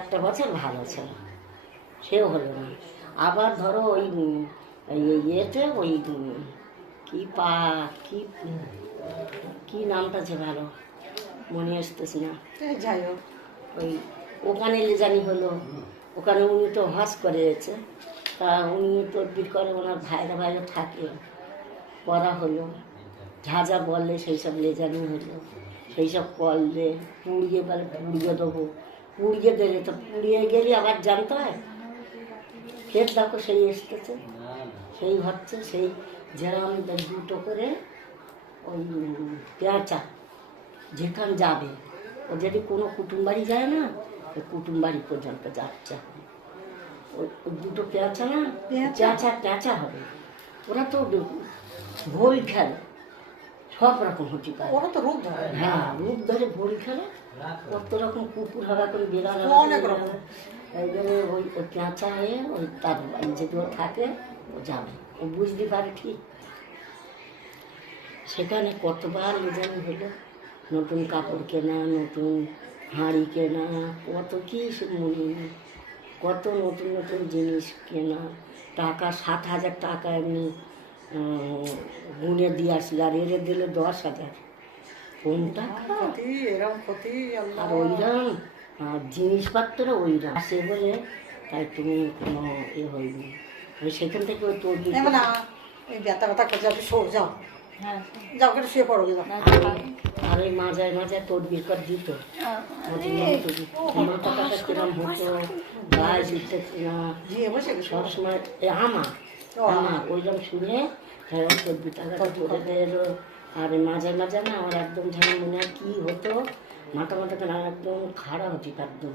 একটা বছর ভালো ছিল, সেও হলো না। আবার ধরো ওই ইয়েতে ওই কি পা কি কি নামটা যে ভালো মনে আসতেছে না, যাই হোক ওই ওখানে লেজানি হলো, ওখানে উনি তো হজ করেছে, তা উনি তদবির করে, ওনার ভাইরা ভাইরা থাকে, করা হলো, যা যা বললে সেই সব লেজানি হলো, সেই সব করলে পুড়িয়ে বলে পুড়িয়ে দেবো, পুড়িয়ে দিলে তো পুড়িয়ে গেলে আবার জানতে হয়, ফের দেখো সেই এসতেছে, সেই হচ্ছে, সেই যেরকম দুটো করে ওই পেঁচা যেখানে যাবে, ও যদি কোনো কুটুম বাড়ি যায় না, ওই কুটুম বাড়ি পর্যন্ত যাচ্ছে, ওই দুটো পেঁচা না, পেঁচা হবে, ওরা তো ভোল খেলে, সব রকম হতে পারে, ওরা তো রূপ ধরে, হ্যাঁ রূপ ধরে ভোল খেলে, কত রকম কুকুর হাগা করে বেড়াল অনেক রকম। এইবারে ওই পেঁচা হয়ে ওই তার যেগুলো থাকে ও যাবে, ও বুঝতে পারে ঠিক। সেখানে কতবার লেজানি হলো, নতুন কাপড় কেনা, নতুন হাঁড়ি কেনা, কত কী সব মনে নেই, কত নতুন নতুন জিনিস কেনা, টাকা 7,000 টাকা এমনি গুনে দিয়ে আসলে, আর এরে দিলে 10,000, কোন টাকা, আর ওইরকম জিনিসপত্র ওইরকম সে বলে, তাই তুমি কোনো এ হয়নি, সেখান থেকে ওই তোর এই ব্যথা ব্যথা করছে, আপনি শো যাও, যাও করে শুয়ে পড়ো, আর ওই মাজায় মাজায় তদবির কর দিত, মাথাটা কিরম হতো, গায়ে দিতে সবসময় আমার ওইরকম শুনে তদবিরটা করে এলো। আর মাঝে মাঝে না আমার একদম যেন মনে হয় কী হতো, মাথা মাথা একদম খাড়া হচ্ছে একদম।